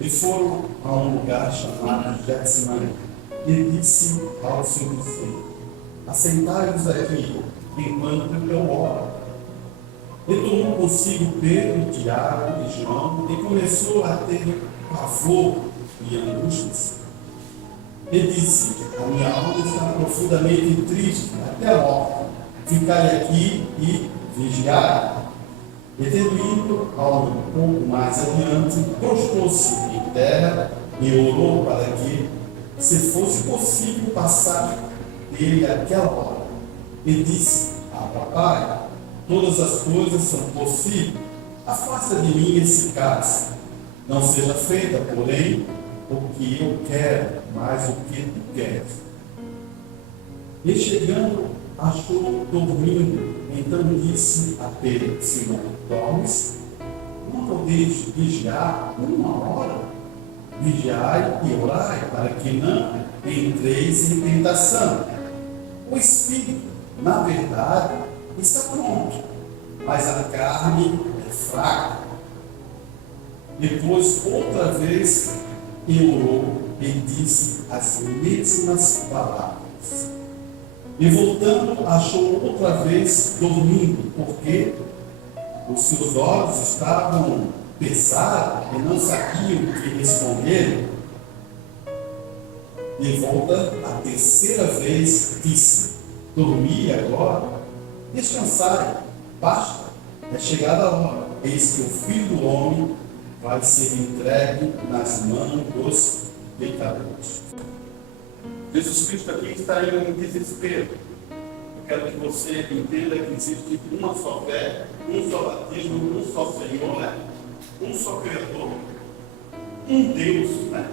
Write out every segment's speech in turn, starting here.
E foram a um lugar chamado Getsemane. E disse aos seus discípulos: assentai-vos aqui, enquanto eu oro. E tomou consigo Pedro, Tiago e João, e começou a ter pavor e angústias. E disse: a minha alma está profundamente triste, até a morte. Ficai aqui e vigiai. E tendo ido um pouco mais adiante, prostou-se em terra e orou para que, se fosse possível, passar dele aquela hora. E disse: Pai, todas as coisas são possíveis, afasta de mim esse cálice. Não seja feita, porém, o que eu quero, mas o que tu queres. E chegando, achou dormindo. Então disse a Pedro: Simão, dormes? Não podeis vigiar uma hora? Vigiai e orai, para que não entreis em tentação. O espírito, na verdade, está pronto, mas a carne é fraca. Depois, outra vez, orou e disse as mesmas palavras. E voltando, achou outra vez dormindo, porque os seus olhos estavam pesados e não sabiam o que responder. E volta a terceira vez, disse: dormi agora, descansai, basta, é chegada a hora, eis que o Filho do Homem vai ser entregue nas mãos dos pecadores. Jesus Cristo aqui está em desespero. Eu quero que você entenda que existe uma só fé, um só batismo, um só Senhor, né? Um só Criador, um Deus, né?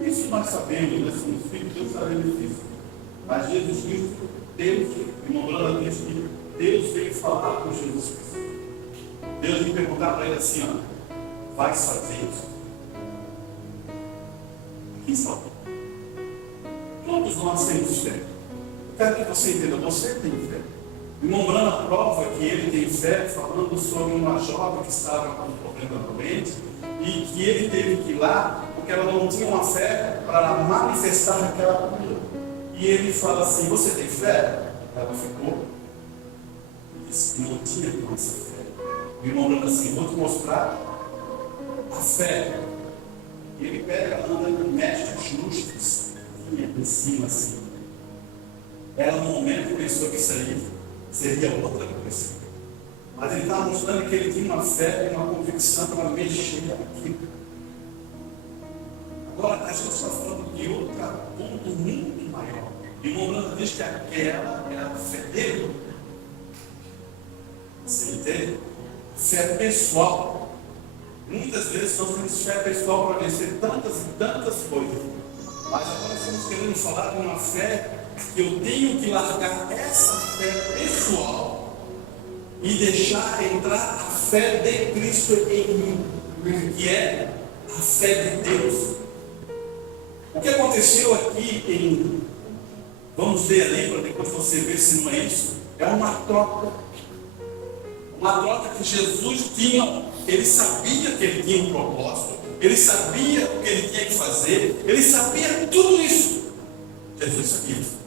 Isso nós sabemos, nós somos filhos de Deus, sabemos disso. Mas Jesus Cristo, Deus, e lembrando disso, que Deus veio falar com Jesus Cristo. Deus veio perguntar para ele assim: ó, vai fazer isso? Aqui está. Todos nós temos fé. Eu quero que você entenda, você tem fé. O irmão Brana prova que ele tem fé, falando sobre uma jovem que estava com um problema doente e que ele teve que ir lá porque ela não tinha uma fé para manifestar aquela cura. E ele fala assim: você tem fé? Ela ficou e disse que não tinha essa fé. O irmão Brana assim: vou te mostrar a fé. E ele pega, anda e mexe os lustres em cima assim. Ela no momento pensou que isso aí seria outra coisa, mas ele estava mostrando que ele tinha uma fé e uma convicção para mexer aqui. Agora a gente está falando de outro ponto muito maior. E Morana diz que aquela é a fé dele. Você entende? Fé pessoal. Muitas vezes nós temos fé pessoal para vencer tantas e tantas coisas. Mas agora estamos querendo falar de uma fé que eu tenho que largar essa fé pessoal e deixar entrar a fé de Cristo em mim, que é a fé de Deus. O que aconteceu aqui vamos ver ali para depois você ver se não é isso, é uma troca. Uma troca que Jesus tinha, ele sabia que ele tinha um propósito. Ele sabia o que ele tinha que fazer, ele sabia tudo isso. Jesus sabia isso.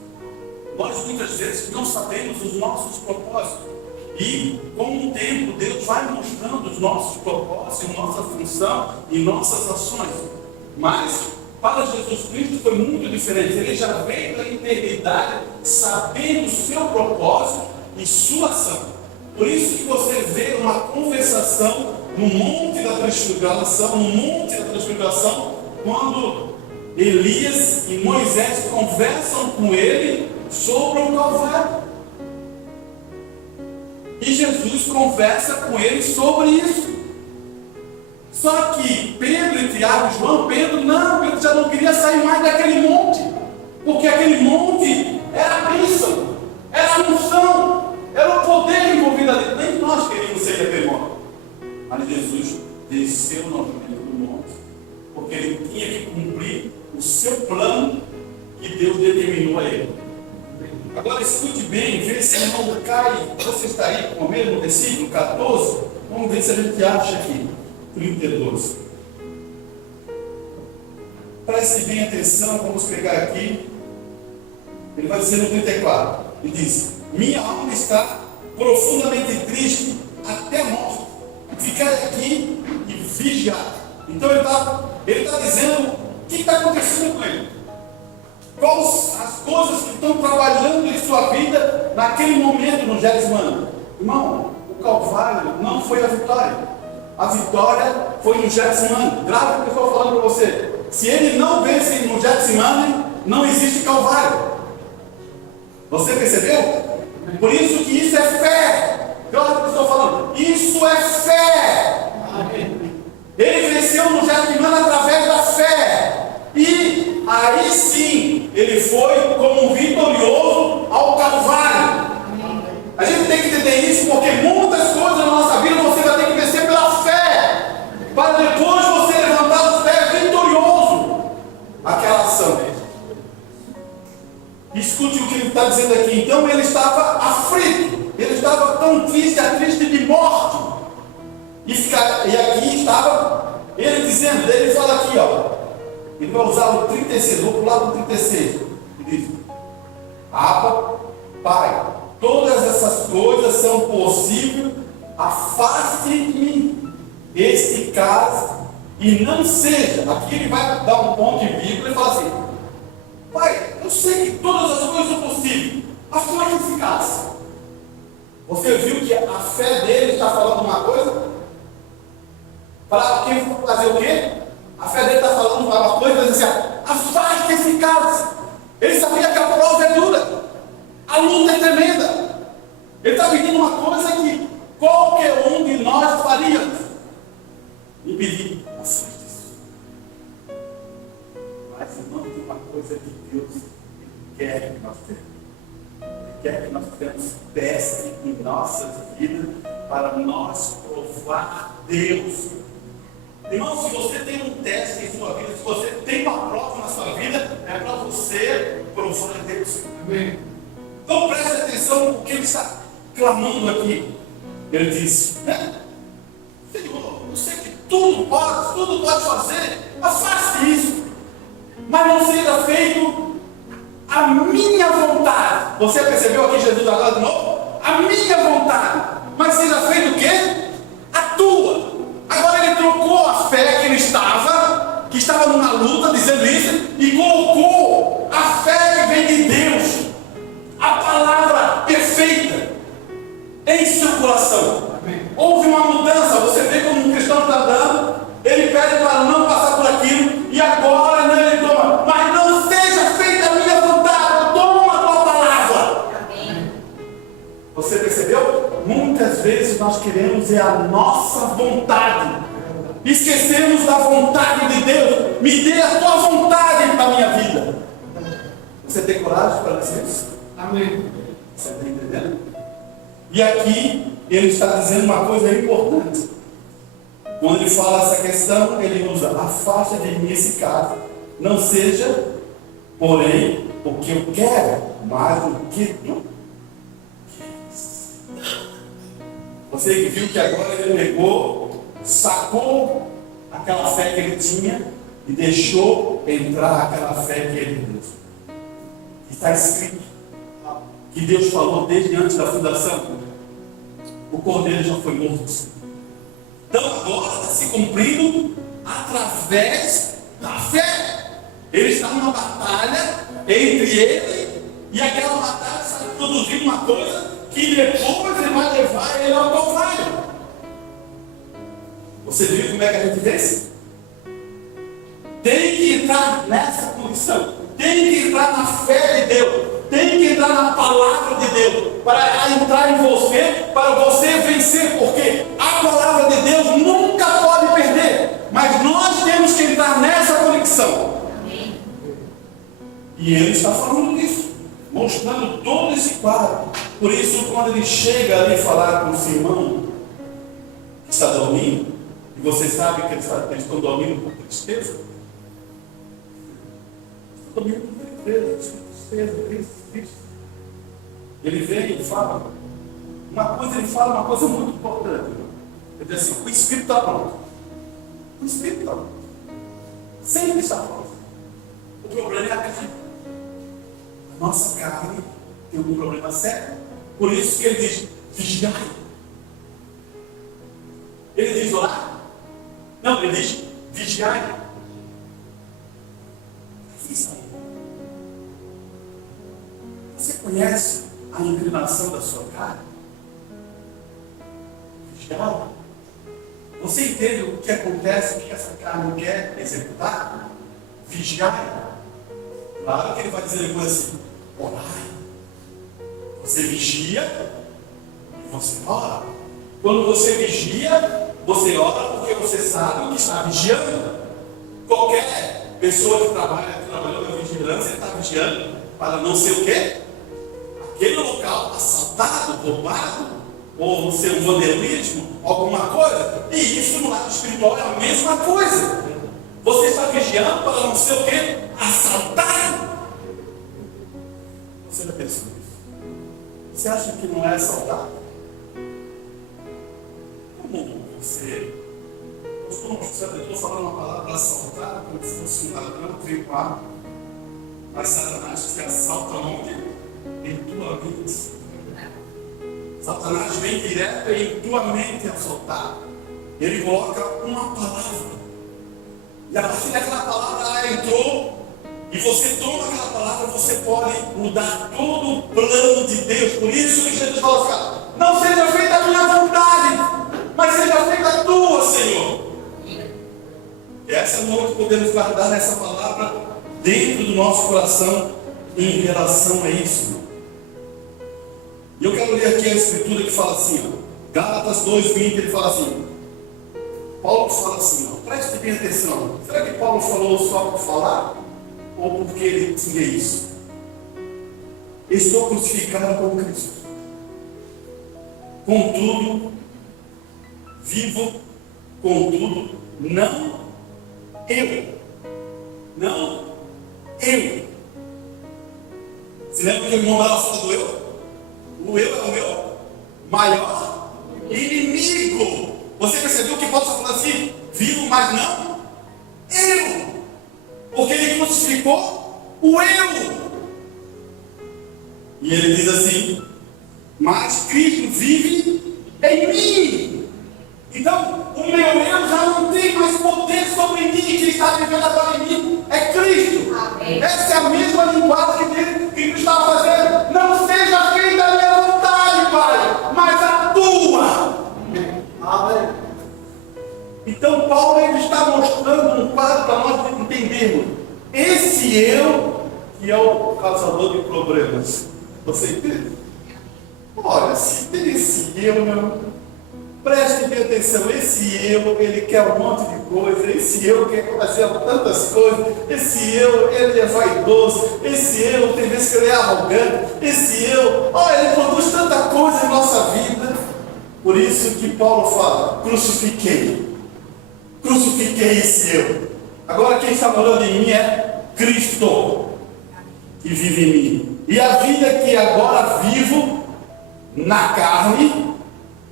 Nós muitas vezes não sabemos os nossos propósitos. E com o tempo Deus vai mostrando os nossos propósitos, nossa função e nossas ações. Mas para Jesus Cristo foi muito diferente. Ele já veio da eternidade sabendo o seu propósito e sua ação. Por isso que você vê uma conversação no Monte da Transfiguração, quando Elias e Moisés conversam com ele sobre o Calvário. E Jesus conversa com ele sobre isso. Só que Pedro e Tiago e João, Pedro já não queria sair mais daquele monte, porque aquele monte era a bênção, era a unção, era o poder envolvido ali. Nem nós queríamos ser aquele monte. Mas Jesus desceu novamente do monte, porque ele tinha que cumprir o seu plano que Deus determinou a ele. Agora escute bem, vê se não cai. Você está aí com o mesmo versículo 14? Vamos ver se a gente acha aqui. 32. preste bem atenção, vamos pegar aqui. Ele vai dizer no 34, ele diz: minha alma está profundamente triste até a morte. Ficar aqui e vigiar. Então ele tá dizendo o que está acontecendo com ele. Quais as coisas que estão trabalhando em sua vida naquele momento no Getsemane. Irmão, o Calvário não foi a vitória. A vitória foi no Getsemane. Grave o que eu estou falando para você. Se ele não vence no Getsemane, não existe Calvário. Você percebeu? Por isso que isso é fé. Grave o que eu estou falando. Isso é fé. Ele venceu no Getsemane através da fé. E aí sim, ele foi como um vitorioso ao Calvário. A gente tem que entender isso, porque muitas coisas na nossa vida você vai ter que vencer pela fé, para depois você levantar os pés vitorioso aquela ação. Escute o que ele está dizendo aqui. Então ele estava aflito, ele estava tão triste, triste de morte. E aqui estava ele dizendo, ele fala aqui, ó. Ele vai usar o 36, vou pular para o 36. Ele diz: Abba, Pai, todas essas coisas são possíveis, afaste de mim este caso, e não seja. Aqui ele vai dar um ponto em vírgula e fala assim: Pai, eu sei que todas as coisas são possíveis, afaste esse caso. Você viu que a fé dele está falando uma coisa? Para quem fazer o quê? A fé dele está falando uma coisa, mas assim, afaste esse caso. Ele sabia que a prova é dura, a luta é tremenda. Ele está pedindo uma coisa que qualquer um de nós faríamos: impedir, afaste isso. Mas irmão, tem uma coisa que Deus quer que nós tenhamos. Ele quer que nós tenhamos teste em nossas vidas para nós provar Deus. Irmão, se você tem um teste em sua vida, se você tem uma prova na sua vida, é para você provar a Deus. Amém. Então preste atenção no que ele está clamando aqui. Ele diz: Senhor, eu sei que tudo pode fazer, afaste isso, mas não seja feito a minha vontade. Você percebeu aqui Jesus agora de novo? A minha vontade, mas seja feito o quê? A tua. Agora ele trocou a fé que ele estava numa luta, dizendo isso, e colocou a fé que vem de Deus, a palavra perfeita, em seu coração. Amém. Houve uma mudança. Você vê como um cristão está dando, ele pede para não passar por aquilo, e agora ele toma: mas não seja feita a minha vontade, toma a tua palavra. Amém. Você percebeu? Muitas vezes nós queremos a nossa vontade, esquecemos da vontade de Deus. Me dê a tua vontade para a minha vida. Você tem coragem para dizer isso? Amém. Você está entendendo? E aqui ele está dizendo uma coisa importante. Quando ele fala essa questão, ele usa: afasta de mim esse caso, não seja, porém, o que eu quero, mas o que tu queres. Você que viu que agora ele pegou, sacou aquela fé que ele tinha e deixou entrar aquela fé que ele deu. Está escrito que Deus falou desde antes da fundação: o cordeiro já foi morto. Então agora está se cumprindo através da fé. Ele está numa batalha entre ele, e aquela batalha está produzindo uma coisa que depois ele vai levar ele ao Calvário. Você viu como é que a gente vence? Tem que entrar nessa condição, tem que entrar na fé de Deus, tem que entrar na palavra de Deus, para entrar em você, para você vencer, porque a palavra de Deus nunca pode perder, mas nós temos que entrar nessa conexão. Amém. E ele está falando disso, mostrando todo esse quadro. Por isso, quando ele chega ali falar com o Simão, que está dormindo, e você sabe que eles estão dormindo por tristeza, estão dormindo por tristeza, triste. Ele vem e fala uma coisa muito importante. Ele diz assim: o Espírito está pronto. O Espírito está pronto. Sempre está pronto. O problema é a carne. A nossa carne tem um problema sério. Por isso que ele diz, vigiai. Ele diz orar? Não, ele diz, vigiai. Isso aí. Você conhece a inclinação da sua carne? Vigiai. Você entende o que acontece, o que essa carne quer executar? Vigiai. Claro que ele vai dizer depois assim, orai. Você vigia e você ora. Quando você vigia, você ora porque você sabe que está vigiando. Qualquer pessoa que trabalhou na vigilância está vigiando para não ser o quê? Aquele local assaltado, roubado, ou ser um vandalismo, alguma coisa. E isso no lado espiritual é a mesma coisa. Você está vigiando para não ser o quê? Assaltado. Você já pensou nisso? Você acha que não é assaltado? Como você... Eu estou falando uma palavra assaltar, como se fosse um ladrão que veio com arma. Mas Satanás que assalta onde? Em tua mente. Satanás vem direto em tua mente assaltar. Ele coloca uma palavra. E a partir daquela palavra ela entrou. E você toma aquela palavra, você pode mudar todo o plano de Deus. Por isso que Jesus falou assim, não seja feita a minha vontade, mas seja feita a tua, Senhor. E essa é a noite que podemos guardar nessa palavra dentro do nosso coração em relação a isso. E eu quero ler aqui a escritura que fala assim, Gálatas 2:20, ele fala assim, Paulo fala assim, preste bem atenção, será que Paulo falou só por falar? Ou porque ele tinha isso? Estou crucificado com Cristo. Contudo, vivo, contudo, não eu. Não eu. Se lembra que o irmão lá fala do eu? O eu é o meu maior inimigo. Você percebeu que Paulo está falando assim? Vivo, mas não eu. Porque ele crucificou o eu. E ele diz assim, mas Cristo vive em mim. Então, o meu eu já não tem mais poder sobre mim. Quem está vivendo agora em mim é Cristo. Amém. Essa é a mesma linguagem que Cristo estava fazendo. Não seja feita a minha vontade, Pai, mas a tua. Amém. Então Paulo ele está mostrando um quadro para nós entendermos. Esse eu que é o causador de problemas. Você entende? Olha, se tem esse eu, preste bem atenção. Esse eu, ele quer um monte de coisa. Esse eu quer fazer tantas coisas. Esse eu, ele é vaidoso. Esse eu, tem vezes que ele é arrogante. Esse eu, olha, ele produz tanta coisa em nossa vida. Por isso que Paulo fala, crucifiquei esse eu. Agora quem está morando em mim é Cristo, que vive em mim. E a vida que agora vivo na carne,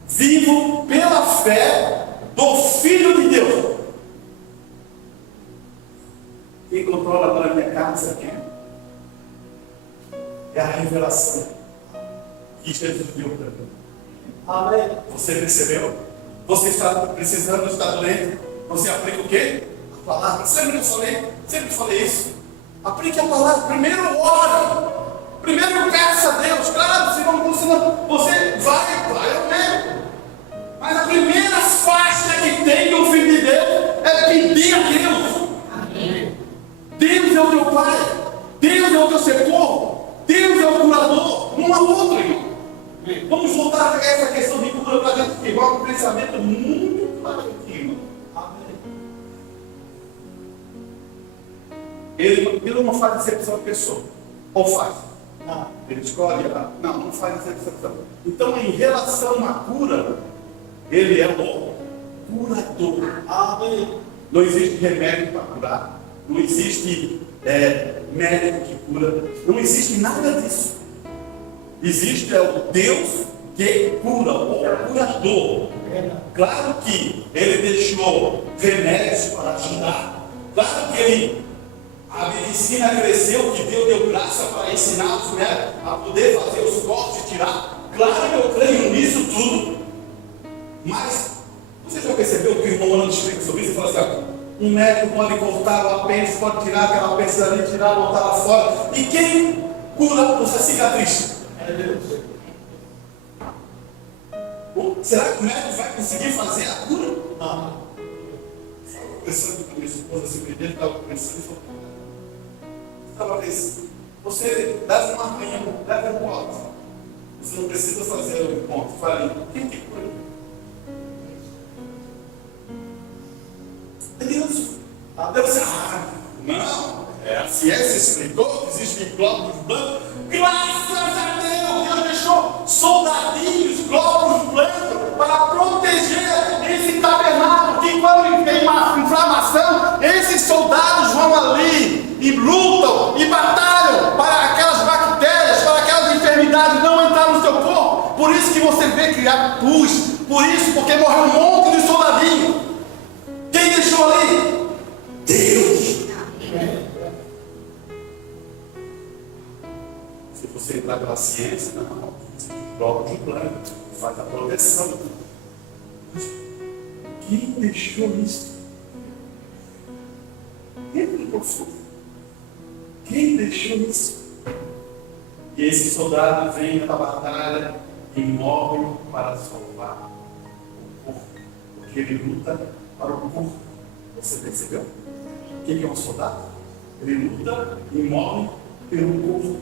vivo pela fé do Filho de Deus. Quem controla agora a minha carne, sabe quem? É a revelação que Jesus deu para mim. Amém. Você percebeu? Você está precisando, está doente? Você aplica o quê? A palavra. Sempre falei isso. Aplique a palavra. Primeiro ore. Primeiro peça a Deus. Claro, você vai ao mesmo. Mas a primeira faixa que tem do Filho de Deus é pedir a Deus. Amém. Deus é o teu Pai. Deus é o teu socorro. Deus é o curador. Não há outro, irmão. Vamos voltar a essa questão de cura para a gente pegar um pensamento muito claro aqui, irmão. Ele não faz exceção de pessoa. Ou faz? Não. Ele escolhe? Não faz exceção. Então, em relação à cura, ele é o curador. Amém. Não existe remédio para curar. Não existe médico que cura. Não existe nada disso. Existe o Deus que cura, o curador. Claro que ele deixou remédios para ajudar. Claro que ele A medicina cresceu, que Deus deu graça para ensinar os médicos a poder fazer os cortes e tirar. Claro que eu creio nisso tudo. Mas você já percebeu que o irmão Orlando explica sobre isso? Ele fala assim: um médico pode cortar o apêndice, pode tirar aquela apêndice ali, tirar, botar lá fora. E quem cura essa cicatriz? É Deus. Será que o médico vai conseguir fazer a cura? Não. Estava conversando com a minha esposa, assim, primeiro estava conversando e falou: estava pensando, você leva uma arranha, leva um pote. Você não precisa fazer o ponto. Falei, quem que cura? É Deus. Daí você, não, a ciência explicou que existem glóbulos brancos. Graças a Deus, Deus deixou soldadinhos, glóbulos brancos, para proteger esse tabernáculo, que quando tem uma inflamação, esses soldados vão ali e lutam e batalham para aquelas bactérias, para aquelas enfermidades não entrar no seu corpo. Por isso que você vê que há pus, por isso, porque morreu um monte de soldadinho. Quem deixou ali? Deus. Se você entrar pela ciência, não. Prova de plano, faz a proteção. Quem deixou isso? Quem deixou? Quem deixou isso? E esse soldado vem da batalha e morre para salvar o corpo, porque ele luta para o corpo. Você percebeu? O que é um soldado? Ele luta e morre pelo corpo.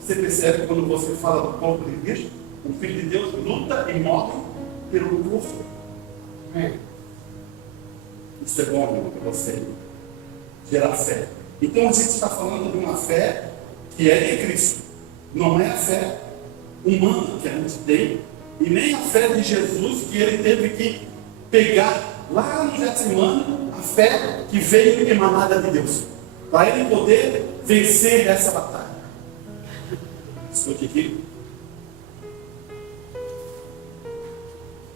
Você percebe quando você fala do corpo de Cristo? O Filho de Deus luta e morre pelo corpo. Isso é bom para você gerar fé. Então a gente está falando de uma fé que é de Cristo. Não é a fé humana que a gente tem, e nem a fé de Jesus, que ele teve que pegar lá no Getsemane, a fé que veio emanada de Deus, para ele poder vencer essa batalha. Escute aqui.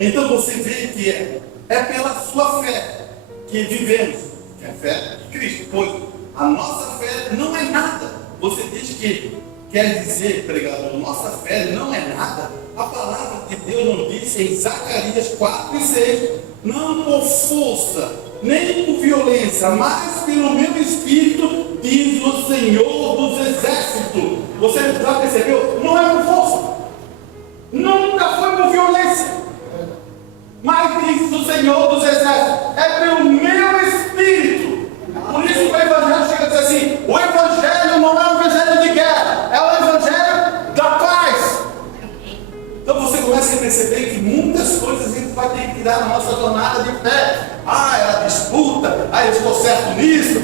Então você vê que é pela sua fé que vivemos, que é a fé de Cristo, pois a nossa fé não é nada. Você diz que quer dizer, pregador, nossa fé não é nada. A palavra de Deus nos diz em Zacarias 4:6, não por força, nem por violência, mas pelo meu Espírito, diz o Senhor dos Exércitos. Você já percebeu? Não é por força, nunca foi por violência, mas diz o Senhor dos Exércitos, é pelo meu Espírito. Por isso o Evangelho chega a dizer assim: o Evangelho não é um Evangelho de guerra, é o Evangelho da paz. Então você começa a perceber que muitas coisas a gente vai ter que tirar na nossa jornada de fé. É a disputa, eu estou certo nisso,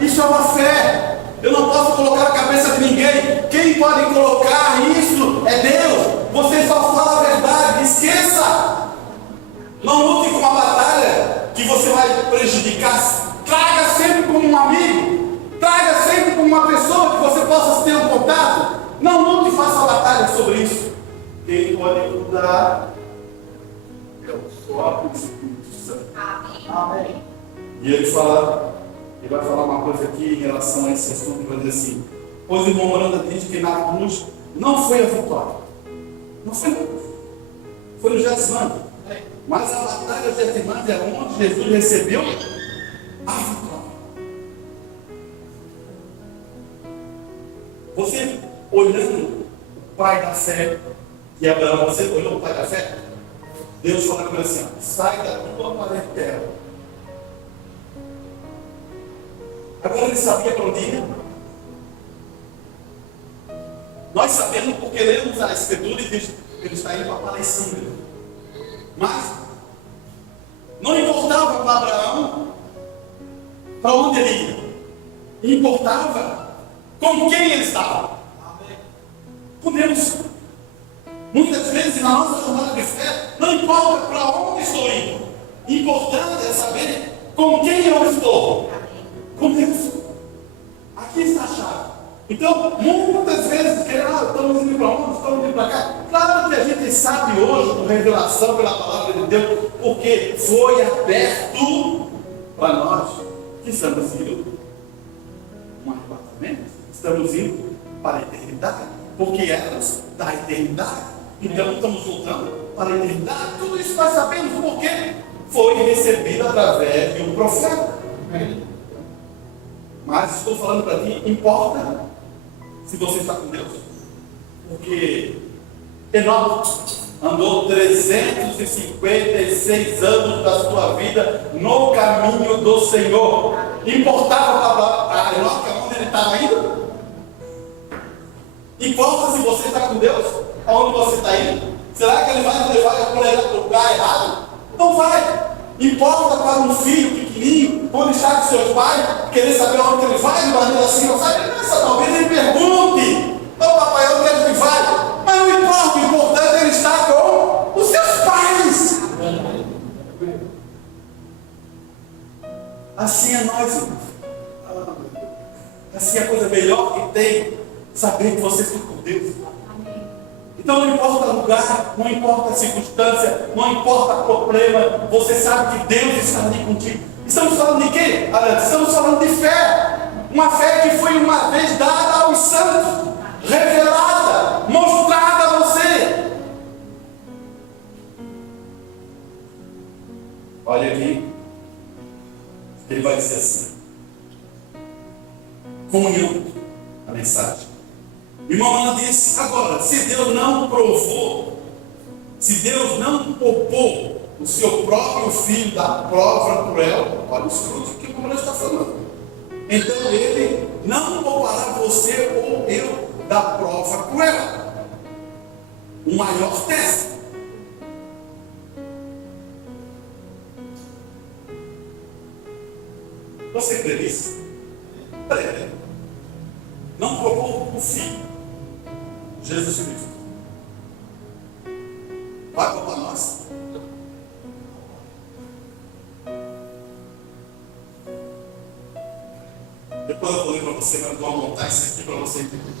isso é uma fé. Eu não posso colocar na cabeça de ninguém. Quem pode colocar isso é Deus. Você só fala a verdade, esqueça. Não lute com uma batalha que você vai prejudicar. Traga sempre como um amigo, traga sempre como uma pessoa que você possa ter um contato. Não lute e faça a batalha sobre isso. Quem pode mudar é o próprio Espírito Santo. Amém. E ele vai falar uma coisa aqui em relação a esse assunto, vai dizer assim: pois o irmão Miranda diz que na cruz não foi a vitória, não foi na cruz, foi no Getsemane. Mas a batalha do Getsemane é onde Jesus recebeu a vitória. Você olhando o pai da fé, que é Abraão, você olhou o pai da fé? Deus fala com ele assim: sai da tua parentela. Agora ele sabia para onde ia? Nós sabemos porque lemos a Escritura e diz que ele está indo para a Palestina. Mas não importava para Abraão para onde ele ia, importava com quem ele estava. Com Deus. Muitas vezes na nossa jornada de fé, não importa para onde estou indo, importante é saber com quem eu estou. Com Deus. Aqui está a chave. Então, muitas vezes, estamos indo para onde? Estamos indo para cá. Claro que a gente sabe hoje, por revelação pela palavra de Deus, porque foi aberto para nós que estamos indo Estamos indo para a eternidade, porque éramos da eternidade. Então estamos voltando para a eternidade. Tudo isso nós sabemos porque foi recebido através de um profeta. Mas estou falando para ti, importa se você está com Deus. Porque Enoque andou 356 anos da sua vida no caminho do Senhor. Importava para Enoque onde ele estava indo? Importa se você está com Deus? Aonde você está indo? Será que ele vai levar para o lugar errado? Não vai. Importa para um filho pequenininho, quando está com seus pais, querer saber onde ele vai, de maneira assim, não sabe? Talvez ele pergunte: ô papai, onde ele vai? Mas não importa, o importante é ele estar com os seus pais. Assim é nós, irmãos. Assim é a coisa melhor que tem, saber que vocês estão com Deus. Então não importa o lugar, não importa a circunstância, não importa o problema, você sabe que Deus está ali contigo. Estamos falando de quê? Estamos falando de fé. Uma fé que foi uma vez dada aos santos, revelada, mostrada a você. Olha aqui, ele vai dizer assim: comunhão, a mensagem. Irmão, ela disse: agora, se Deus não provou, se Deus não poupou o seu próprio filho da prova cruel, olha os frutos que o Paulo está falando, então ele não poupará você ou eu da prova cruel, o maior teste. Você crê nisso? Não poupou o filho Jesus Cristo. Vai para nós. Depois eu vou ler para você, mas eu vou montar isso aqui para você entender.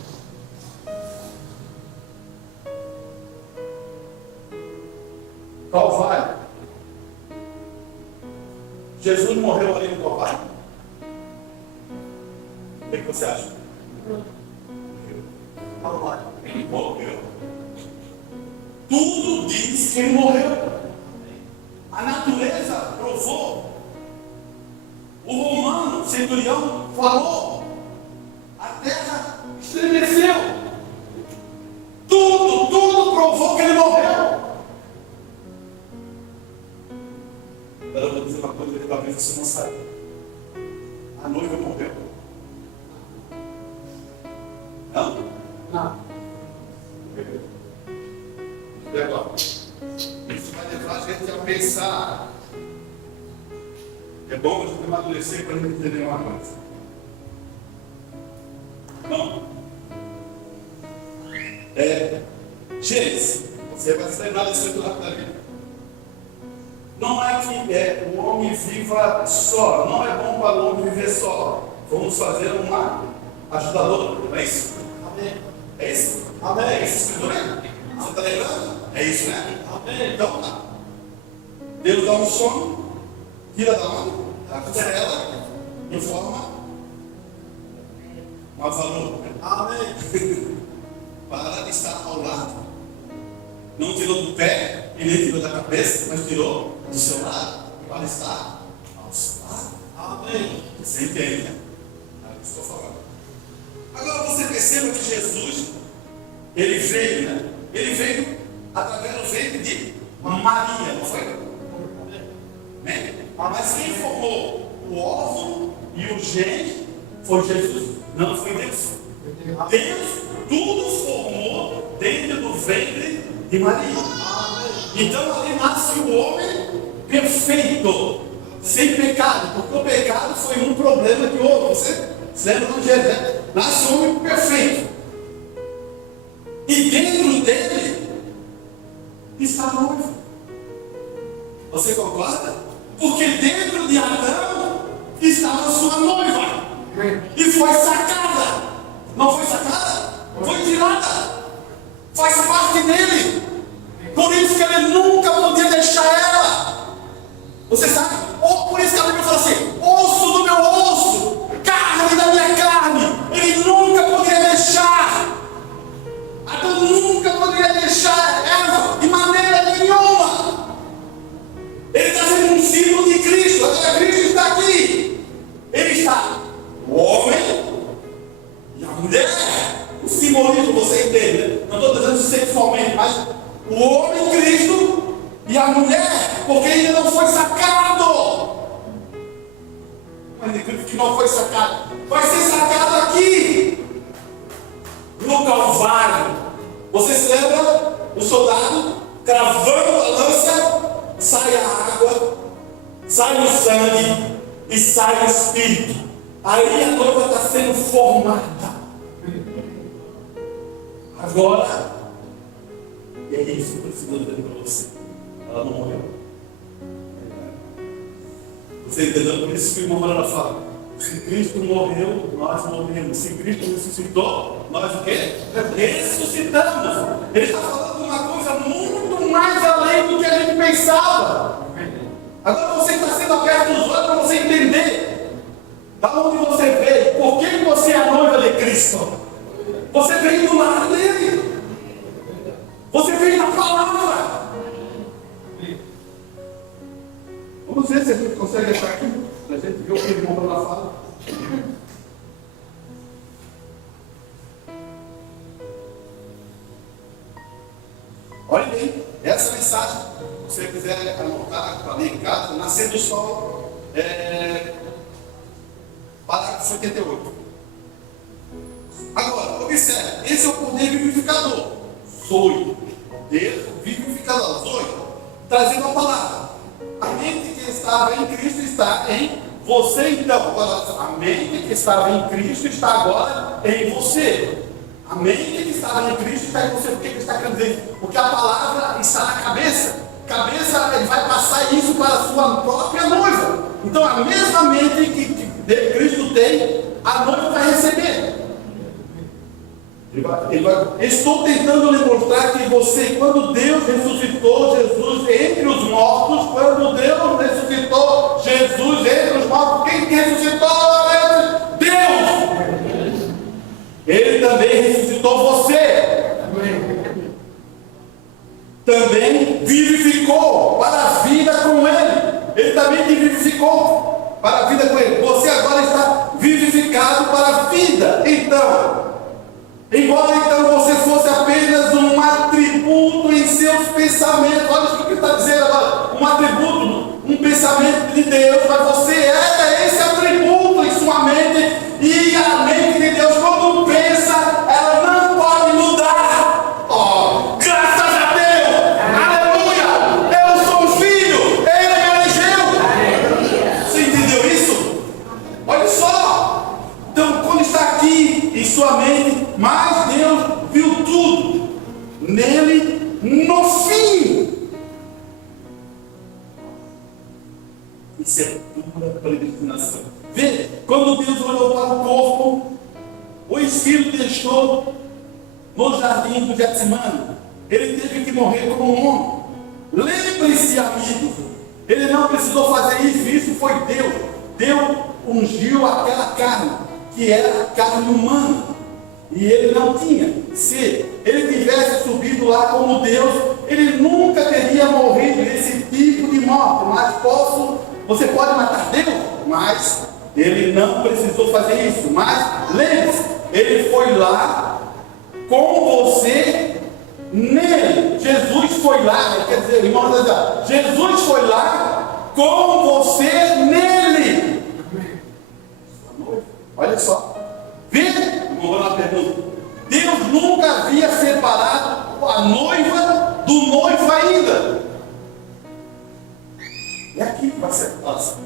Calvário. Jesus morreu ali no Calvário. O que você acha? Morreu. Tudo diz que ele morreu. A natureza provou. O romano, centurião, falou. A terra estremeceu. Tudo provou que ele morreu. Agora eu vou dizer uma coisa que talvez você não saiba. A noiva morreu. Não? Não. E agora? Isso vai levar a gente a pensar. É bom a gente amadurecer para a gente entender uma coisa. Bom, Gênesis, você vai se lembrar desse outro lado da vida. Não é que o homem viva só, não é bom para o homem viver só. Vamos fazer uma ajudadora, não é isso? Amém. É isso? Amém. É isso, escritura? Você está lembrando? É isso, né? Amém. Então tá. Deus dá um sono, tira da mão, da costela e forma uma valor. Amém. Para de estar ao lado. Não tirou do pé e nem tirou da cabeça, mas tirou do seu lado. Para estar ao seu lado. Amém. Você entende, né? É isso que eu estou falando. Agora você perceba que Jesus, ele veio, né? Ele veio através do ventre de Maria, não foi? Né? Mas quem formou o óvulo e o gene foi Jesus, não foi Deus. Deus tudo formou dentro do ventre de Maria. Então ali nasce o homem perfeito, sem pecado, porque o pecado foi um problema que houve. Você lembra do Gênesis? Nasce um homem perfeito. E dentro dele está a noiva. Você concorda? Porque dentro de Adão estava sua noiva. E foi sacada. Não foi sacada? Foi tirada. Faz parte dele. Por isso que ele nunca podia deixar ela. Você sabe? Ou por isso que a Bíblia fala assim: osso do meu osso, carne da minha carne. Ele nunca podia símbolo de Cristo. Agora Cristo está aqui. Ele está o homem e a mulher. O simbolismo você entende, né? Não estou dizendo sexualmente, mas o homem Cristo e a mulher, porque ainda não foi sacado. Mas Cristo que não foi sacado, vai ser sacado aqui no Calvário. Você se lembra? O soldado cravando a lança, sai a água, sai o sangue e sai o espírito. Aí a noiva está sendo formada. Agora, e é isso que eu preciso dizer para você. Ela não morreu. Você entendeu? Por isso que o irmão Manoel fala: se Cristo morreu, nós morremos. Se Cristo ressuscitou, nós o quê? Ressuscitamos. Ele está falando de uma coisa muito mais além do que a gente pensava. Agora você está sendo aberto os olhos para você entender da onde você veio. Por que você é a noiva de Cristo? Você veio do lado dele. Você veio na palavra. Vamos ver se a gente consegue achar aqui, para a gente ver o que ele monta na fala. Olha bem, essa mensagem, se você quiser anotar para ler em casa, Nascer do Sol, parágrafo 88. Agora, observe, esse é o poder vivificador. Zoe, Deus vivificador, Zoe, trazendo a palavra. A mente que estava em Cristo está em você, então. Agora, a mente que estava em Cristo está agora em você. A mente que estava em Cristo está em você. Por que ele está querendo dizer? Porque a palavra está na cabeça. Cabeça, ele vai passar isso para a sua própria noiva. Então, a mesma mente que Cristo tem, a noiva vai receber. Estou tentando lhe mostrar que você, quando Deus ressuscitou Jesus entre os mortos, quando Deus ressuscitou Jesus entre os mortos, quem ressuscitou? Deus! Ele também ressuscitou você. Também vivificou para a vida com Ele. Ele também te vivificou para a vida com Ele. Você agora está vivificado para a vida. Embora então você fosse apenas um atributo em seus pensamentos, olha o que ele está dizendo agora, um atributo, um pensamento de Deus, mas você é esse atributo em sua mente, e a mente de Deus, quando pensa, ela não pode mudar. Oh, graças a Deus! Aleluia! Eu sou um filho, Ele me elegeu. Você entendeu isso? Olha só! Então, quando está aqui em sua mente, mas Deus viu tudo nele no fim. Isso é pura predestinação. Vê, quando Deus olhou para o corpo, o Espírito deixou no jardim do Getsemane. Ele teve que morrer como um homem. Lembre-se, amigos, ele não precisou fazer isso, isso foi Deus. Deus ungiu aquela carne, que era a carne humana. E ele não tinha. Se ele tivesse subido lá como Deus, ele nunca teria morrido esse tipo de morte. Mas você pode matar Deus, mas ele não precisou fazer isso. Mas lembre-se, ele foi lá com você nele. Jesus foi lá, quer dizer, irmão, Jesus foi lá com você nele. Olha só. Vê? Vou lá pergunta. Deus nunca havia separado a noiva do noivo ainda. É aqui que vai ser a separação.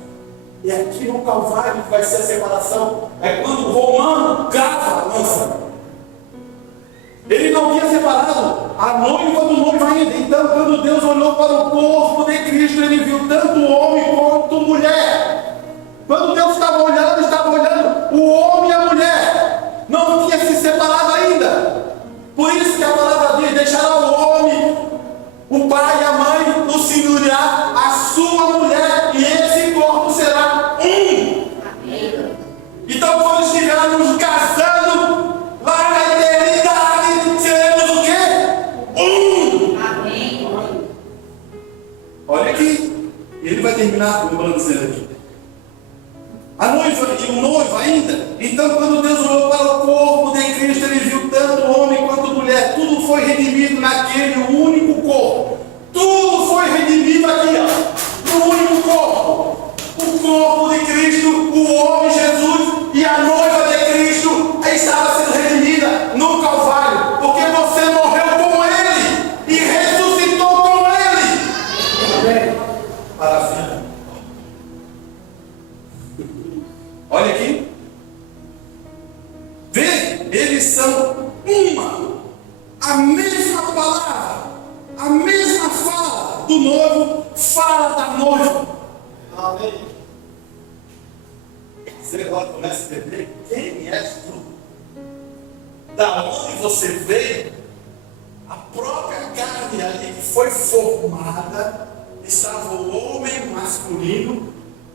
É aqui no Calvário que vai ser a separação. É quando o romano crava a lança. Ele não tinha separado a noiva do noivo ainda. Então, quando Deus olhou para o corpo de Cristo, ele viu tanto homem quanto mulher. Quando Deus estava olhando o homem e a mulher. Não tinha se separado ainda. Por isso que a palavra diz: deixará o homem, o pai e a mãe, o senhorear a sua mulher, e esse corpo será um. Amém. Então, quando estivermos casando lá na eternidade, seremos o quê? Um. Amém. Olha aqui, ele vai terminar terminar o que eu estou dizendo aqui. A noiva e o noivo ainda. Então, quando Deus olhou para o corpo de Cristo, ele viu tanto homem quanto mulher. Tudo foi redimido naquele único corpo. Tudo foi redimido aqui, ó, no único corpo. O corpo de Cristo, o homem Jesus e a noiva de Cristo estava sendo redimida no Calvário, porque você morreu com Ele e ressuscitou com Ele. Para a vida. Olha aqui. Vê, eles são uma. A mesma palavra, a mesma fala do noivo, fala da noiva. Amém. Você agora começa a entender quem és tu. Da onde você veio, a própria carne ali que foi formada, estava o homem masculino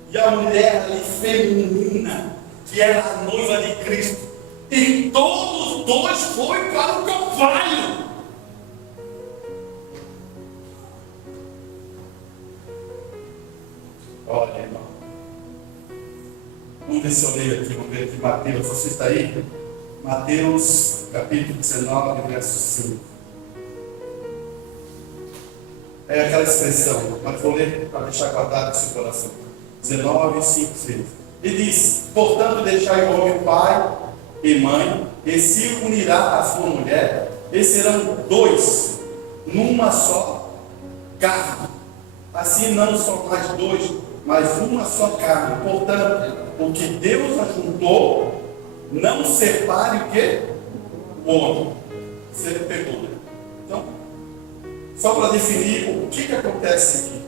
e a mulher ali feminina, que era a noiva de Cristo. E todos dois foram para o Calvário. Olha, irmão. Vamos ver se eu leio aqui, vamos ver aqui Mateus. Você está aí? Mateus, capítulo 19, verso 5. É aquela expressão, mas vou ler para deixar guardado no seu coração. 19, 5, 6. Ele diz: portanto, deixai o homem pai e mãe, e se unirá à sua mulher, e serão dois, numa só carne. Assim não são mais dois, mas uma só carne. Portanto, o que Deus ajuntou, não separe o que? O homem. Você pegou, né? Então, só para definir o que acontece aqui.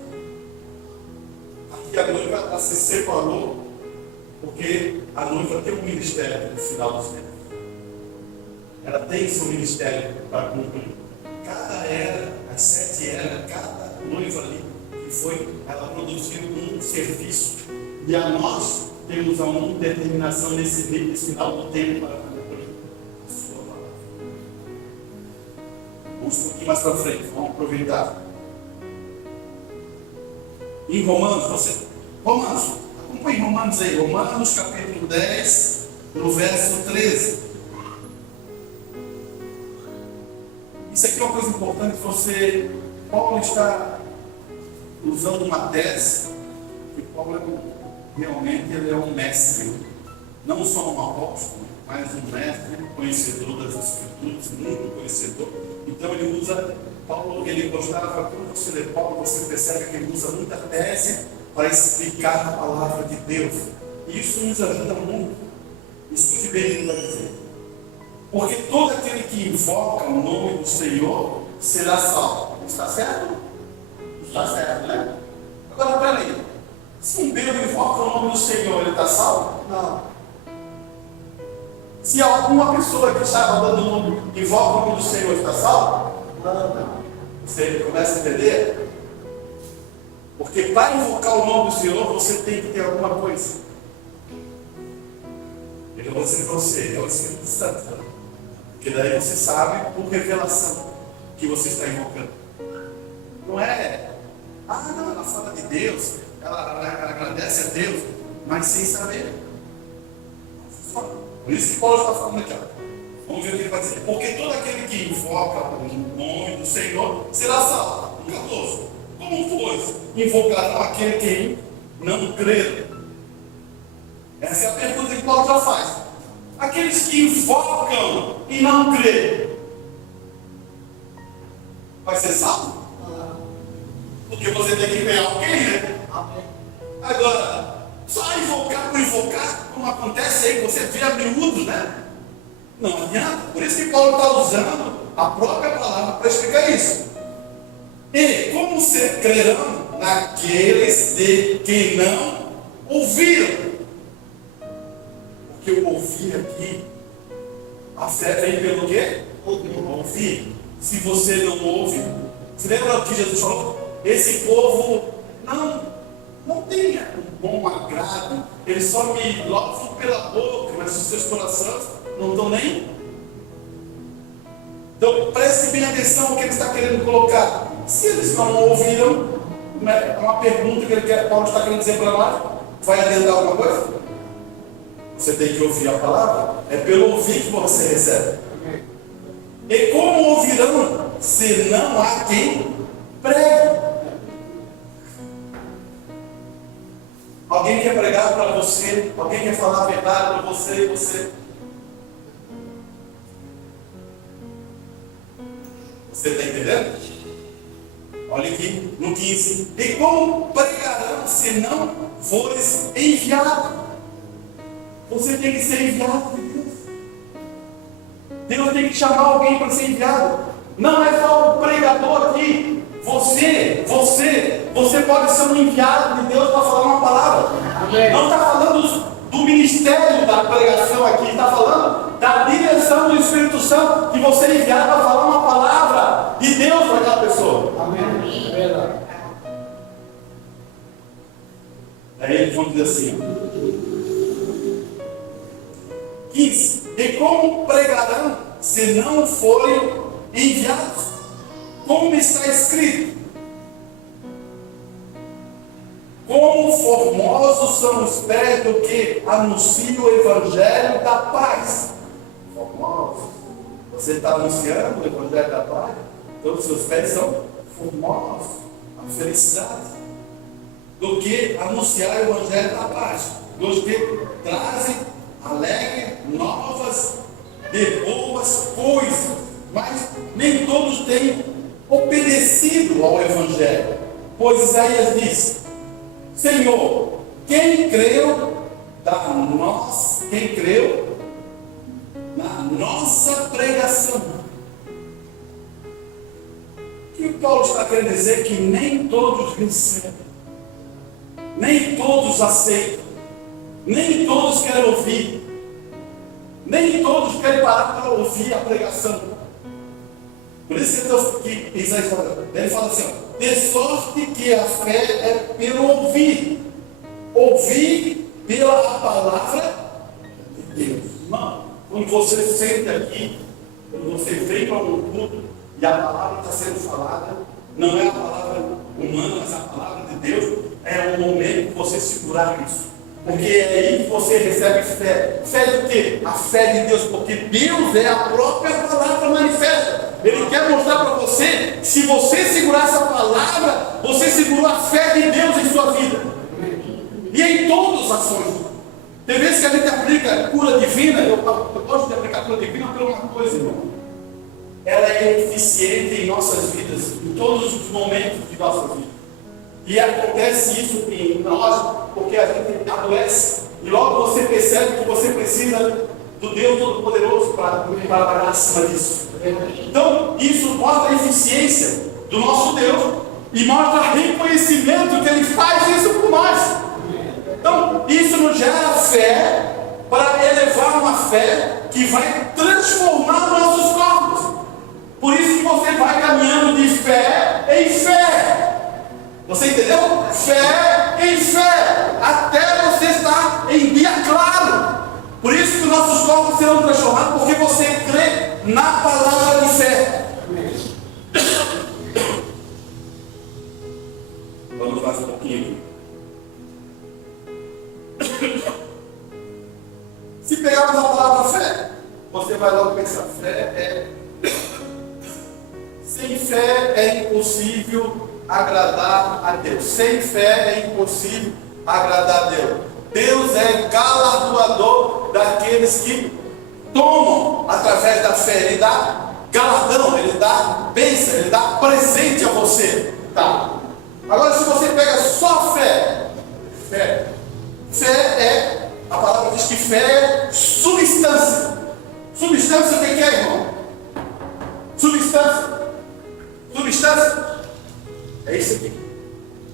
Aqui a noiva ela se separou, porque a noiva tem um ministério no final dos tempos. Ela tem seu ministério para cumprir. Cada era, as 7 eras, cada noiva ali, que foi, ela produziu um serviço. E a nós temos uma determinação nesse final do tempo para cumprir a sua palavra. Vamos um pouquinho mais para frente, vamos aproveitar. Em Romanos, acompanhe Romanos aí, Romanos capítulo 10, no verso 13. Isso aqui é uma coisa importante, Paulo está usando uma tese, que Paulo realmente ele é um mestre, não só um apóstolo, mas um mestre, conhecedor das Escrituras, muito conhecedor. Então ele usa, Paulo, ele gostava, quando você lê Paulo, você percebe que ele usa muita tese para explicar a palavra de Deus. E isso nos ajuda muito. Escute bem o que ele vai dizer. Porque todo aquele que invoca o nome do Senhor será salvo. Está certo? Está certo, né? Agora, peraí. Se um bêbado invoca o nome do Senhor, ele está salvo? Não. Se alguma pessoa que está dando o nome, invoca o nome do Senhor, está salvo? Não. Você começa a entender? Porque para invocar o nome do Senhor, você tem que ter alguma coisa. Eu vou dizer para você, é o Espírito Santo. Porque daí você sabe por revelação que você está invocando. Não é, não, ela fala de Deus, ela agradece a Deus, mas sem saber. Por isso que Paulo está falando aqui. Vamos ver o que ele vai dizer. Porque todo aquele que invoca o nome do Senhor será salvo. 14. Como pois invocarão aquele que não crê? Essa é a pergunta que Paulo já faz. Aqueles que invocam e não crê, vai ser salvo? Porque você tem que ganhar alguém, né? Agora, só invocar por invocar, como acontece aí, você vira miúdo, né? Não adianta. Por isso que Paulo está usando a própria palavra para explicar isso. E como se crerão naqueles de que não ouviram? Porque o ouvir aqui, a fé vem pelo quê? Ouvir. Se você não ouve, você lembra o que Jesus falou? Esse povo não tem um bom agrado, eles só me louvam pela boca, mas os seus corações não estão nem. Então preste bem atenção no que ele está querendo colocar. Se eles não ouviram, uma pergunta que Paulo está querendo dizer para nós. Vai adiantar alguma coisa? Você tem que ouvir a palavra. É pelo ouvir que você recebe. E como ouvirão se não há quem pregue? Alguém quer pregar para você, alguém quer falar a verdade para você e você. Você está entendendo? Olha aqui no 15. E como pregarão se não fores enviado? Você tem que ser enviado de Deus. Deus tem que chamar alguém para ser enviado. Não é só o pregador aqui. Você pode ser um enviado de Deus para falar uma palavra. Amém. Não está falando do ministério da pregação aqui, está falando da direção do Espírito Santo, que você é enviado para falar uma palavra de Deus para aquela pessoa. Amém. É verdade. Aí eles vão dizer assim: 15. E como pregarão se não forem enviados? Como está escrito: como formosos são os pés do que anuncia o Evangelho da paz. Formosos. Você está anunciando o Evangelho da paz? Então os seus pés são formosos. A felicidade. Do que anunciar o Evangelho da paz. Dos que trazem alegre novas de boas coisas. Mas nem todos têm obedecido ao Evangelho. Pois Isaías diz: Senhor, quem creu na nossa pregação? O que Paulo está querendo dizer? Que nem todos recebem, nem todos aceitam, nem todos querem ouvir, nem todos querem parar para ouvir a pregação. Por isso que Isaías fala, ele fala assim: ó, de sorte que a fé é pelo ouvir pela palavra de Deus. Irmão, quando você sente aqui, quando você vem para um culto e a palavra está sendo falada, não é a palavra humana, mas a palavra de Deus, é o momento que você segurar isso. Porque é aí que você recebe fé. Fé do quê? A fé de Deus, porque Deus é a própria palavra manifesta. Ele quer mostrar para você, se você segurar essa palavra, você segurou a fé de Deus em sua vida. E em todas as ações. Tem vezes que a gente aplica cura divina, eu gosto de aplicar cura divina por uma coisa, irmão. Ela é eficiente em nossas vidas, em todos os momentos de nossa vida. E acontece isso em nós, porque a gente adoece. E logo você percebe que você precisa do Deus Todo-Poderoso para trabalhar acima disso. Então, isso mostra a eficiência do nosso Deus e mostra reconhecimento que Ele faz isso por nós. Então, isso nos gera fé para elevar uma fé que vai transformar nossos corpos. Por isso que você vai caminhando de fé em fé. Você entendeu? Fé em fé, até você estar em dia claro. Por isso que os nossos corpos serão transformados, porque você crê na palavra de fé. Vamos mais um pouquinho. Se pegarmos a palavra fé, você vai logo pensar: fé é. Sem fé é impossível agradar a Deus. Sem fé é impossível agradar a Deus. Deus é galardoador daqueles que tomam através da fé. Ele dá galardão, Ele dá bênção, Ele dá presente a você. Tá. Agora, se você pega só fé, fé é, a palavra diz que fé é substância. Substância o que é, irmão? Substância. É isso aqui.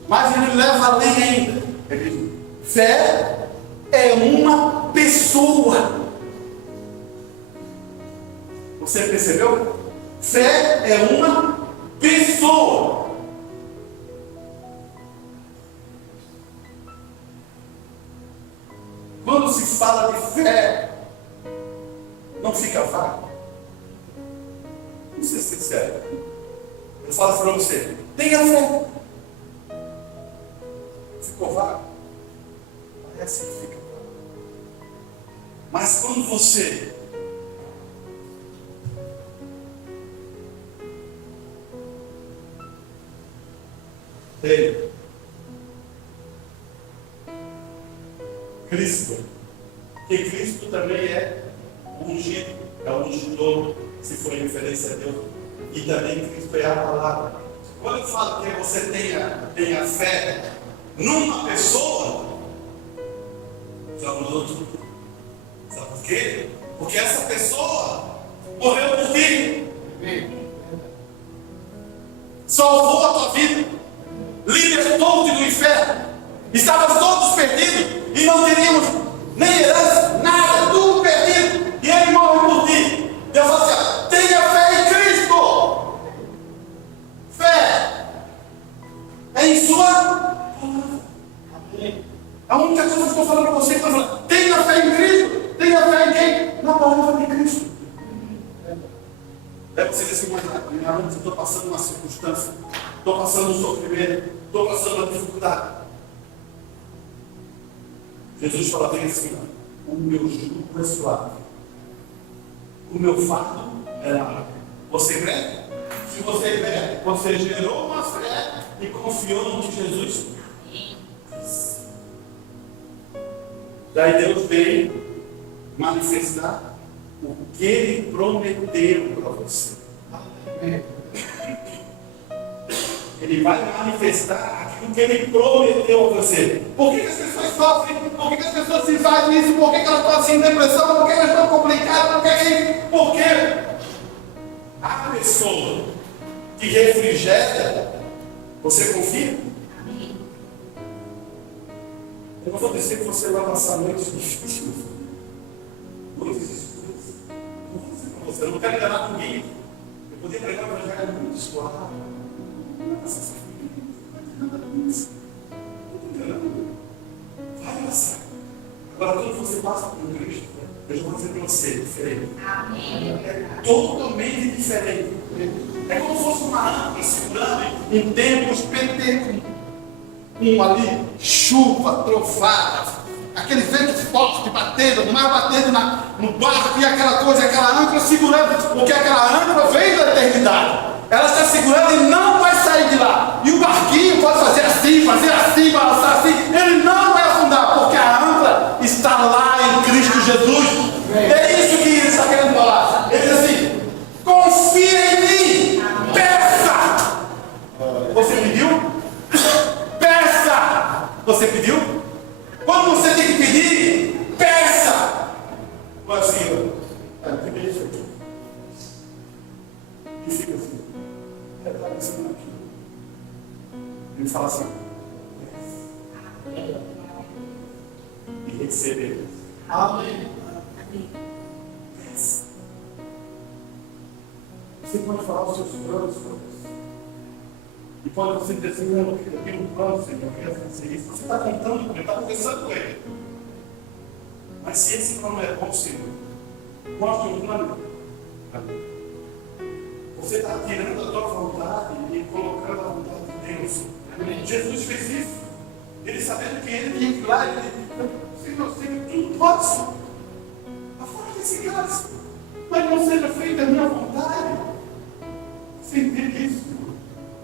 Mas ele leva além ainda. Ele diz: fé é uma pessoa. Você percebeu? Fé é uma pessoa. Quando se fala de fé, não fica vago. Vamos ser sinceros. Eu falo para você: tenha fé. Ficou vago? Parece que fica vago. Mas quando você tem Cristo, que Cristo também é ungido, é o ungidor, se for referência a Deus, e também Cristo é a palavra. Quando eu falo que você tenha fé numa pessoa, já mudou tudo. Sabe por quê? Porque essa pessoa morreu por ti, salvou a tua vida, libertou-te do inferno. Estávamos todos perdidos e não teríamos nem herança, nada, tudo perdido. E Ele morre por ti. Deus fala assim: tenha fé em Cristo. Fé é em Sua palavra. A única coisa que eu estou falando para você é que tenha fé em Cristo. Tenha fé em quem? Na palavra de Cristo. Aí você diz assim: mas eu estou passando uma circunstância, estou passando um sofrimento, estou passando uma dificuldade. Jesus fala bem assim: o meu jugo é suave, o meu fardo é leve. Você crê? Se você crê, você gerou uma fé e confiou no que Jesus disse. Daí Deus veio manifestar o que Ele prometeu para você. Ele vai manifestar aquilo que Ele prometeu a você. Por que as pessoas sofrem? Por que as pessoas se fazem isso? Por que elas estão assim em depressão? Por que elas estão complicadas? Porque a pessoa que refrigera, você confia? Eu não vou dizer que você vai passar noites difíceis, noites escuras. Não vou dizer para você, eu não quero enganar ninguém. Eu poderia pregar para já muito suave. Vai passar. Agora, quando você passa por Cristo, eu já vou dizer para você, é diferente. É totalmente diferente. É como se fosse uma âncora segurando em tempos ali, chuva, trovada, aquele vento forte batendo, o mar batendo no barco e aquela coisa, aquela âncora segurando, porque aquela âncora vem da eternidade. Ela está segurando e não vai sair de lá. E o barquinho pode fazer assim, balançar assim. Ele não vai afundar, porque a âncora está lá em Cristo Jesus. É isso que ele está querendo falar. Ele diz assim: confia em mim, peça. Você pediu? Peça. Você pediu? Quando você tem que pedir, peça. Assim, e fica assim. Está pensando aqui. Ele fala assim: e receber. Amém. Você pode falar os seus planos para você. E pode você dizer assim: não, eu tenho um plano, Senhor, eu quero fazer isso. Você está contando com ele, está conversando com ele. Mas se esse plano é bom, Senhor, mostre um plano. Você está tirando a tua vontade e colocando a vontade de Deus. Amém. Jesus fez isso. Ele sabendo que ele tinha que ir lá, ele disse: Senhor, tudo posso. Afora desse cálice. Mas não seja feita a minha vontade. Você entende isso?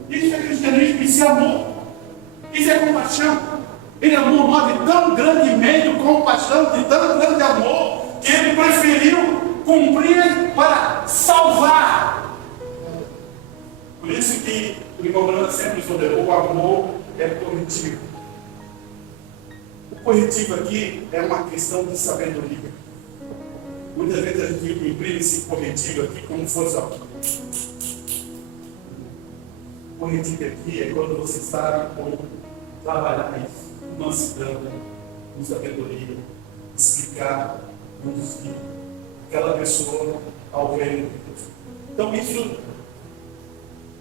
Isso é cristianismo, isso é amor. Isso é compaixão. Ele amou nós de tão grandemente, compaixão, de tão grande amor, que ele preferiu cumprir para salvar. Por isso que o irmão sempre sobre o amor é corretivo. O corretivo aqui é uma questão de sabedoria. Muitas vezes a gente imprime esse corretivo aqui como fosse algo. O corretivo aqui é quando você sabe como trabalhar isso, mansidão, com sabedoria, explicar, conduzir aquela pessoa ao reino de Deus. Então isso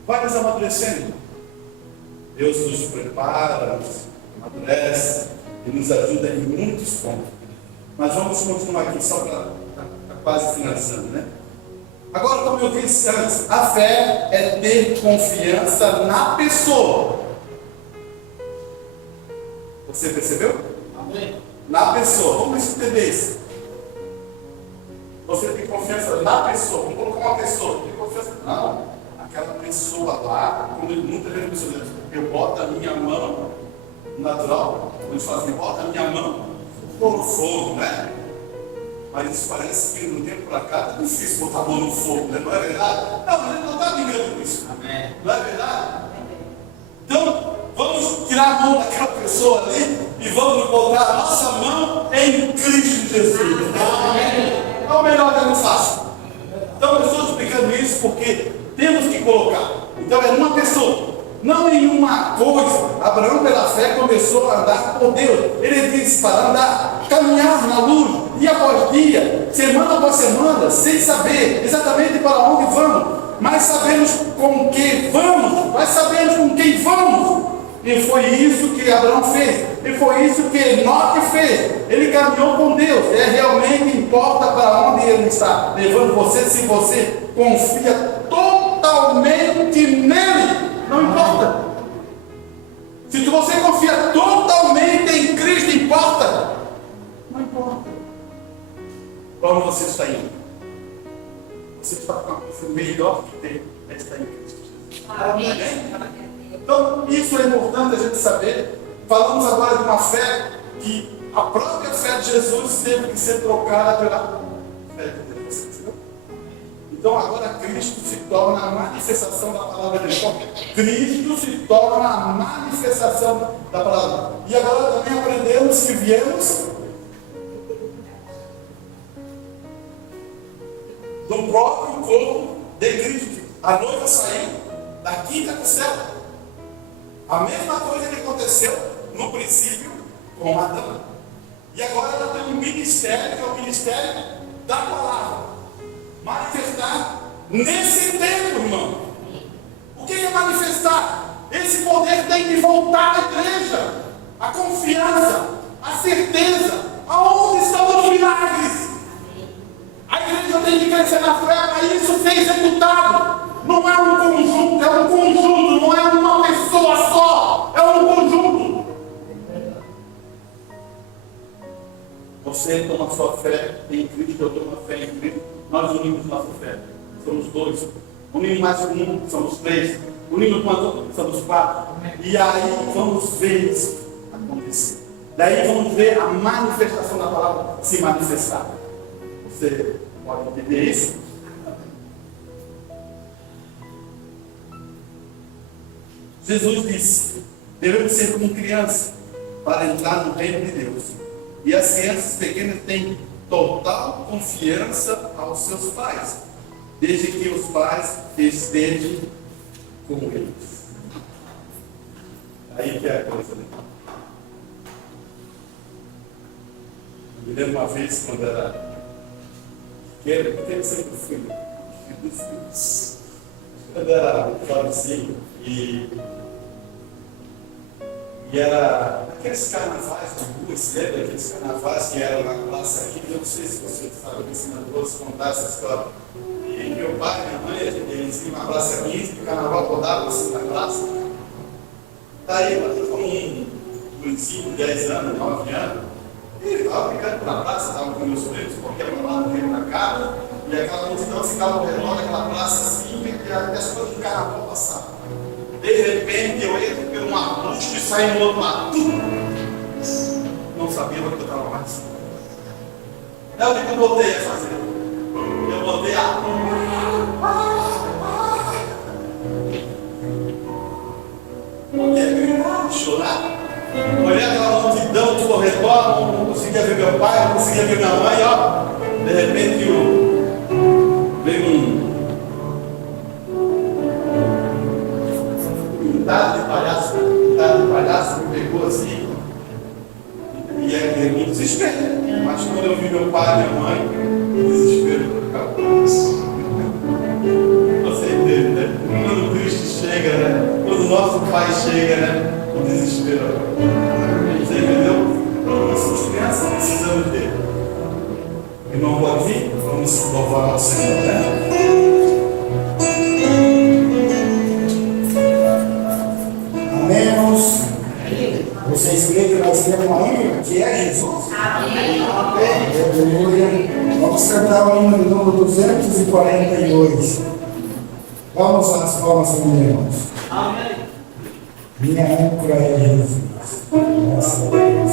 vai nos amadurecendo. Deus nos prepara, nos amadurece e nos ajuda em muitos pontos. Mas vamos continuar aqui só para quase finalizando, né? Agora, como eu disse antes, a fé é ter confiança na pessoa. Você percebeu? Amém. Na pessoa. Vamos entender isso. Você tem confiança na pessoa. Vamos colocar uma pessoa. Tem confiança? Não. Aquela pessoa lá, quando muitas vezes a pessoa diz, eu boto a minha mão natural, quando fala assim, bota a minha mão no fogo, né? Mas isso parece que no tempo para cá está difícil botar a mão no fogo, né? Não é verdade? Não, ele não está brigando com isso. Amém. Não é verdade? Então, vamos tirar a mão daquela pessoa ali e vamos botar a nossa mão em Cristo Jesus. É o melhor que eu não faço. Então, eu estou explicando isso porque temos que colocar. Então, é uma pessoa, não em uma coisa. Abraão, pela fé, começou a andar com Deus. Ele disse para andar, caminhar na luz, dia após dia, semana após semana, sem saber exatamente para onde vamos, mas sabemos com quem vamos, mas sabemos com quem vamos. E foi isso que Abraão fez, e foi isso que Enoque fez. Ele caminhou com Deus. Realmente importa para onde ele está levando você, se você confia totalmente nele. Não importa. Se você confia totalmente em Cristo, importa. Não importa. Para onde você está indo? Você está com uma coisa melhor que tem, é estar em Cristo Jesus. Amém? Então, isso é importante a gente saber. Falamos agora de uma fé que a própria fé de Jesus teve que ser trocada pela fé de Deus. Você entendeu? Então, agora Cristo se torna a manifestação da palavra de Deus. Cristo se torna a manifestação da palavra. E agora também aprendemos que viemos do próprio corpo de Cristo. A noiva saiu da quinta costela. A mesma coisa que aconteceu no princípio com Adão. E agora ela tem um ministério, que é o ministério da palavra. Manifestar nesse tempo, irmão. O que é manifestar? Esse poder tem que voltar à igreja. A confiança, a certeza. Aonde estão os milagres? A igreja tem que crescer na fé para isso ser executado. Não é um conjunto, é um conjunto, não é uma pessoa só, é um conjunto. Você toma sua fé em Cristo, eu tomo a fé em Cristo. Nós unimos nossa fé. Somos dois. Unimos mais com um, somos três. Unimos com outro, somos quatro. E aí vamos ver isso acontecer. Daí vamos ver a manifestação da palavra se manifestar. Você pode entender isso? Jesus disse, devemos ser como criança para entrar no reino de Deus. E as crianças pequenas têm total confiança aos seus pais, desde que os pais estejam com eles. Aí que é a coisa, né? Eu me lembro uma vez quando era pequeno, porque eu sempre fui dos filhos. Quando era jovenzinho e era aqueles carnavais de rua, você lembra aqueles carnavais que eram na praça aqui? Eu não sei se você sabe, me ensinou a contar essa história. E meu pai e minha mãe, eles iam na praça 15, e o carnaval rodava assim na praça. Daí, eu com uns 5, 10 anos, 9 anos, e ele estava brincando na praça, estava com meus primos, qualquer para lá, qualquer para cá, e aquela multidão ficava ao redor daquela praça assim, e as coisas do carnaval passavam. De repente eu entro por um arbusto e saio no outro lado. Não sabia onde eu estava mais. Daí o que eu voltei a fazer? Eu voltei a. Voltei a gritar, chorar. Olhei aquela multidão tudo ao redor, não conseguia ver meu pai, não conseguia ver minha mãe, ó. De repente veio um pintado de palhaço me pegou assim, e é muito desespero. Mas quando eu vi meu pai e minha mãe, o desespero acabou. Você entende, né? Quando Cristo chega, né? Quando o nosso Pai chega, né? O desespero acabou. Você entendeu? Nós somos crianças, precisamos dele. Irmão, pode vir? Vamos louvar ao Senhor, né? Vocês creem que nós que é Jesus? Amém. Aleluia. Vamos cantar o hino de número 242. Vamos às palmas, irmãos. Amém. Minha âncora é Jesus. Graças a Deus.